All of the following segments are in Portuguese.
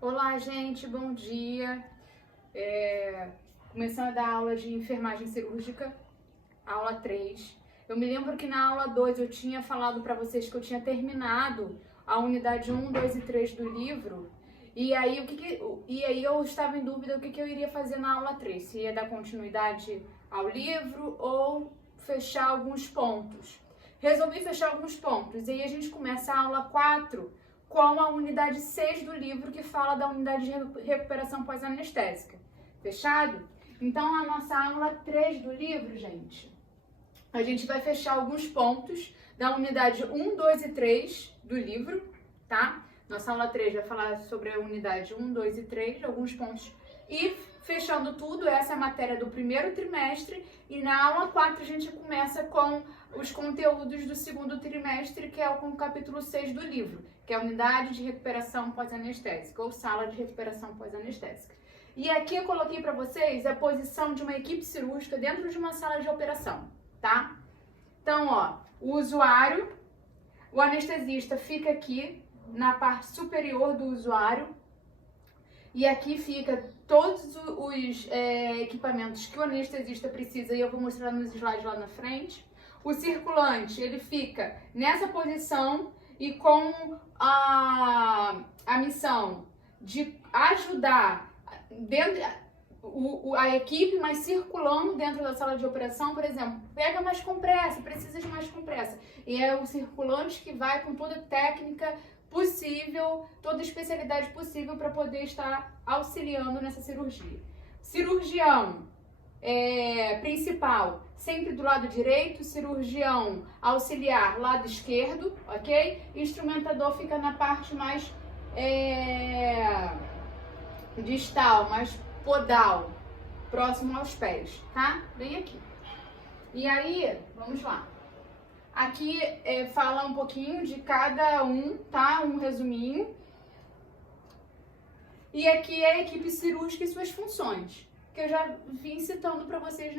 Olá, gente, bom dia. Começando a dar aula de enfermagem cirúrgica, aula 3. Eu me lembro que na aula 2 eu tinha falado para vocês que eu tinha terminado a unidade 1, 2 e 3 do livro. E aí, eu estava em dúvida o que eu iria fazer na aula 3, se ia dar continuidade ao livro ou fechar alguns pontos. Resolvi fechar alguns pontos, e aí a gente começa a aula 4 com a unidade 6 do livro, que fala da unidade de recuperação pós-anestésica. Fechado? Então, a nossa aula 3 do livro, gente, a gente vai fechar alguns pontos da unidade 1, 2 e 3 do livro, tá? Nossa aula 3 vai falar sobre a unidade 1, 2 e 3, alguns pontos. E fechando tudo, essa é a matéria do primeiro trimestre. E na aula 4 a gente começa com os conteúdos do segundo trimestre, que é com o capítulo 6 do livro, que é a unidade de recuperação pós-anestésica, ou sala de recuperação pós-anestésica. E aqui eu coloquei para vocês a posição de uma equipe cirúrgica dentro de uma sala de operação, tá? Então, ó, o usuário, o anestesista fica aqui na parte superior do usuário, e aqui fica todos os equipamentos que o anestesista precisa, e eu vou mostrar nos slides lá na frente. O circulante, ele fica nessa posição e com a missão de ajudar a equipe, mas circulando dentro da sala de operação. Por exemplo, pega mais compressa, precisa de mais compressa. E é o circulante que vai com toda a técnica possível, toda a especialidade possível para poder estar auxiliando nessa cirurgia. Cirurgião principal, sempre do lado direito, cirurgião auxiliar, lado esquerdo, ok? Instrumentador fica na parte mais distal, mais podal, próximo aos pés, tá? Bem aqui. E aí, vamos lá. Aqui fala um pouquinho de cada um, tá? Um resuminho. E aqui é a equipe cirúrgica e suas funções, que eu já vim citando para vocês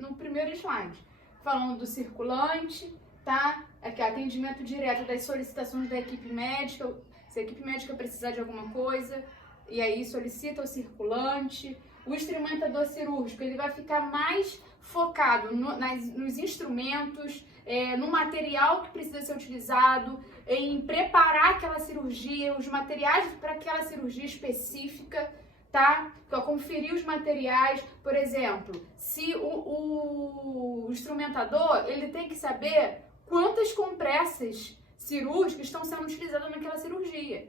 no primeiro slide. Falando do circulante, tá? Aqui, atendimento direto das solicitações da equipe médica. Se a equipe médica precisar de alguma coisa, e aí solicita o circulante. O instrumentador cirúrgico, ele vai ficar mais focado nos instrumentos, no material que precisa ser utilizado, em preparar aquela cirurgia, os materiais para aquela cirurgia específica, tá? Então, conferir os materiais, por exemplo, se o instrumentador, ele tem que saber quantas compressas cirúrgicas estão sendo utilizadas naquela cirurgia.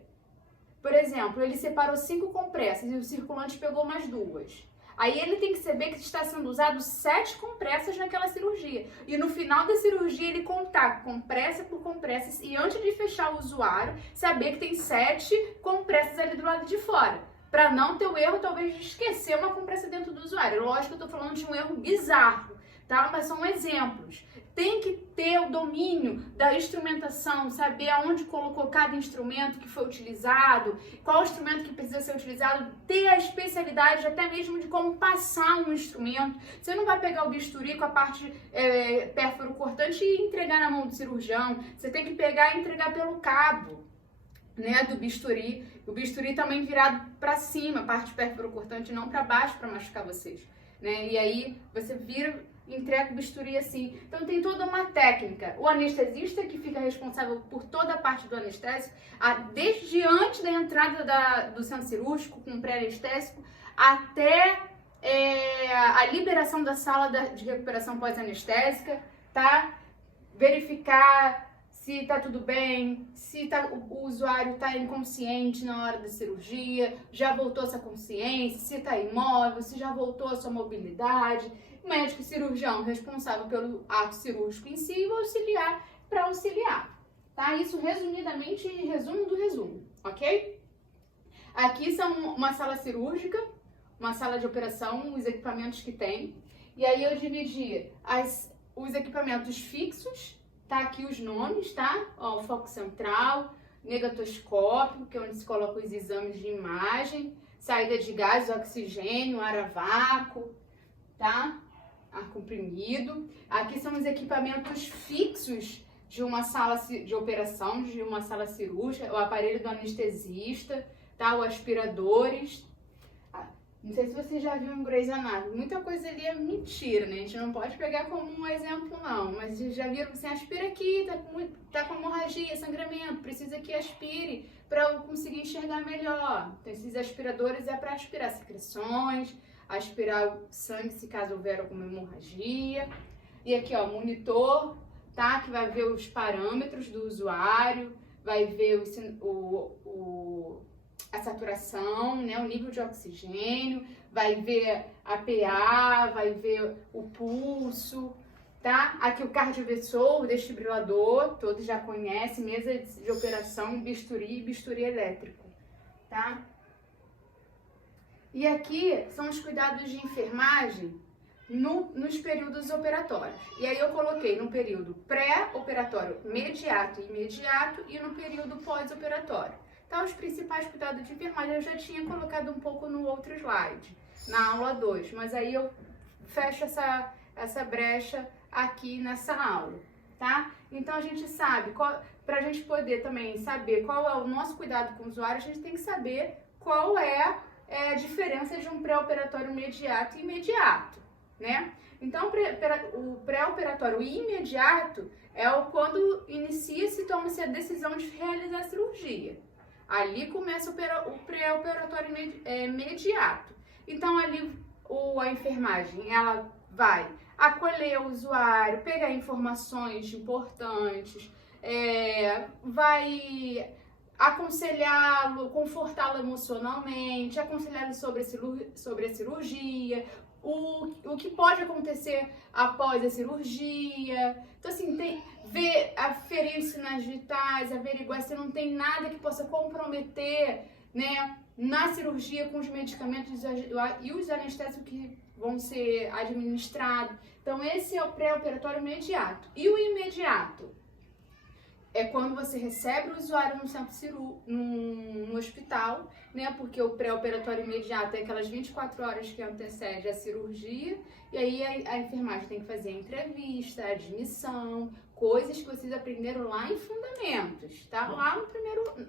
Por exemplo, ele separou 5 compressas e o circulante pegou mais 2. Aí ele tem que saber que está sendo usado 7 compressas naquela cirurgia. E no final da cirurgia ele contar compressa por compressa e antes de fechar o usuário, saber que tem 7 compressas ali do lado de fora. Para não ter o erro, talvez, de esquecer uma compressa dentro do usuário. Lógico que eu estou falando de um erro bizarro, tá? Mas são exemplos. Tem que ter o domínio da instrumentação, saber aonde colocou cada instrumento que foi utilizado, qual instrumento que precisa ser utilizado, ter a especialidade até mesmo de como passar um instrumento. Você não vai pegar o bisturi com a parte pérfuro cortante e entregar na mão do cirurgião. Você tem que pegar e entregar pelo cabo, né, do bisturi. O bisturi também virado para cima, a parte pérfuro cortante, não para baixo para machucar vocês, né? E aí você vira, entrega o bisturi assim. Então tem toda uma técnica. O anestesista que fica responsável por toda a parte do anestésico, desde antes da entrada do centro cirúrgico, com pré-anestésico, até a liberação da sala de recuperação pós-anestésica, tá? Verificar se tá tudo bem, se o usuário tá inconsciente na hora da cirurgia, já voltou essa consciência, se tá imóvel, se já voltou a sua mobilidade. Médico cirurgião responsável pelo ato cirúrgico em si e o auxiliar para auxiliar, tá? Isso resumidamente em resumo do resumo, ok? Aqui são uma sala cirúrgica, uma sala de operação, os equipamentos que tem. E aí eu dividi os equipamentos fixos, tá aqui os nomes, tá? Ó, o foco central, negatoscópio, que é onde se coloca os exames de imagem, saída de gás, oxigênio, ar a vácuo, tá? Ar comprimido. Aqui são os equipamentos fixos de uma sala de operação, de uma sala cirúrgica, o aparelho do anestesista, tá? Ou aspiradores. Não sei se você já viu em Grey's Anatomy, muita coisa ali é mentira, né? A gente não pode pegar como um exemplo, não. Mas vocês já viram, você aspira aqui, tá com hemorragia, sangramento, precisa que aspire para eu conseguir enxergar melhor. Então, esses aspiradores é para aspirar secreções, aspirar o sangue se caso houver alguma hemorragia. E aqui, ó, monitor, tá? Que vai ver os parâmetros do usuário, vai ver a saturação, né, o nível de oxigênio, vai ver a PA, vai ver o pulso, tá? Aqui o cardioversor, o desfibrilador, todos já conhecem, mesa de operação, bisturi elétrico, tá? E aqui são os cuidados de enfermagem nos períodos operatórios. E aí eu coloquei no período pré-operatório imediato e no período pós-operatório. Então, os principais cuidados de enfermagem eu já tinha colocado um pouco no outro slide, na aula 2, mas aí eu fecho essa brecha aqui nessa aula, tá? Então, a gente sabe, para a gente poder também saber qual é o nosso cuidado com o usuário, a gente tem que saber qual é a diferença de um pré-operatório imediato e imediato, né? Então, o pré-operatório imediato é quando inicia-se e toma-se a decisão de realizar a cirurgia. Ali começa o pré-operatório imediato. Então, ali a enfermagem, ela vai acolher o usuário, pegar informações importantes, vai aconselhá-lo, confortá-lo emocionalmente, aconselhá-lo sobre a cirurgia, o que pode acontecer após a cirurgia. Então, assim, aferir os sinais vitais, averiguar se não tem nada que possa comprometer, né, na cirurgia com os medicamentos e os anestésicos que vão ser administrados. Então, esse é o pré-operatório imediato. E o imediato é quando você recebe o usuário no centro no hospital, né? Porque o pré-operatório imediato é aquelas 24 horas que antecede a cirurgia, e aí a enfermagem tem que fazer a entrevista, a admissão, coisas que vocês aprenderam lá em fundamentos, tá? Lá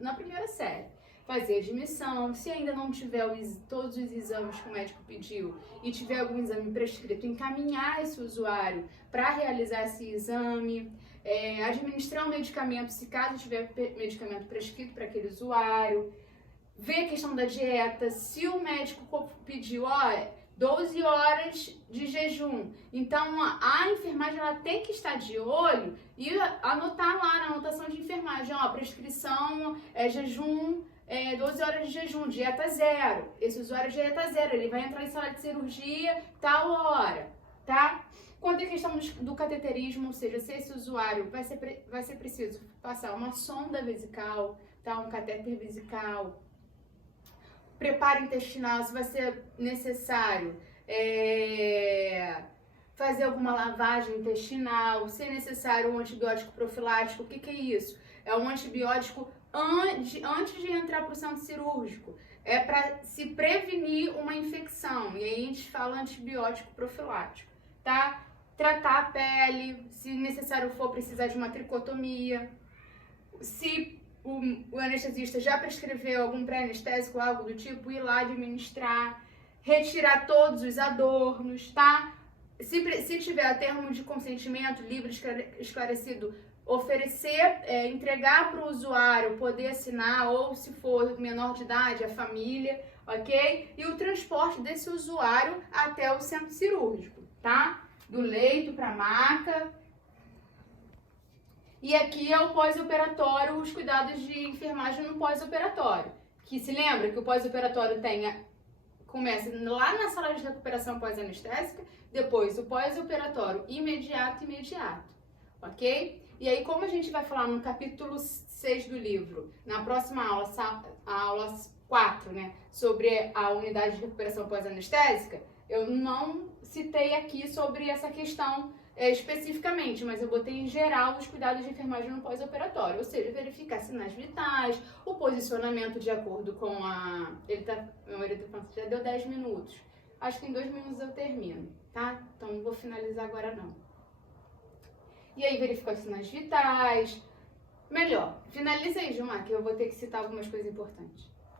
na primeira série. Fazer a admissão, se ainda não tiver todos os exames que o médico pediu e tiver algum exame prescrito, encaminhar esse usuário para realizar esse exame. Administrar um medicamento, se caso tiver medicamento prescrito para aquele usuário, ver a questão da dieta, se o médico pediu, 12 horas de jejum, então a enfermagem ela tem que estar de olho e anotar lá na anotação de enfermagem, prescrição, jejum, 12 horas de jejum, dieta zero, esse usuário de dieta zero, ele vai entrar em sala de cirurgia tal hora, tá? Quanto à questão do cateterismo, ou seja, se esse usuário vai ser preciso passar uma sonda vesical, tá? Um catéter vesical, preparo intestinal, se vai ser necessário fazer alguma lavagem intestinal, se é necessário um antibiótico profilático. O que é isso? É um antibiótico antes de entrar para o centro cirúrgico. É para se prevenir uma infecção, e aí a gente fala antibiótico profilático, tá? Tratar a pele, se necessário for precisar de uma tricotomia, se o anestesista já prescreveu algum pré-anestésico, algo do tipo, ir lá administrar, retirar todos os adornos, tá? Se tiver a termo de consentimento livre, esclarecido, oferecer, entregar para o usuário poder assinar, ou se for menor de idade, a família, ok? E o transporte desse usuário até o centro cirúrgico, tá? Do leito para a maca. E aqui é o pós-operatório, os cuidados de enfermagem no pós-operatório. Que se lembra que o pós-operatório começa lá na sala de recuperação pós-anestésica, depois o pós-operatório imediato, ok? E aí, como a gente vai falar no capítulo 6 do livro, na próxima aula, a aula 4, né, sobre a unidade de recuperação pós-anestésica, eu não citei aqui sobre essa questão especificamente, mas eu botei em geral os cuidados de enfermagem no pós-operatório, ou seja, verificar sinais vitais, o posicionamento de acordo com meu marido tá falando que já deu 10 minutos, acho que em 2 minutos eu termino, tá? Então não vou finalizar agora não. E aí verificar os sinais vitais. Melhor, finaliza aí, Gilmar, que eu vou ter que citar algumas coisas importantes.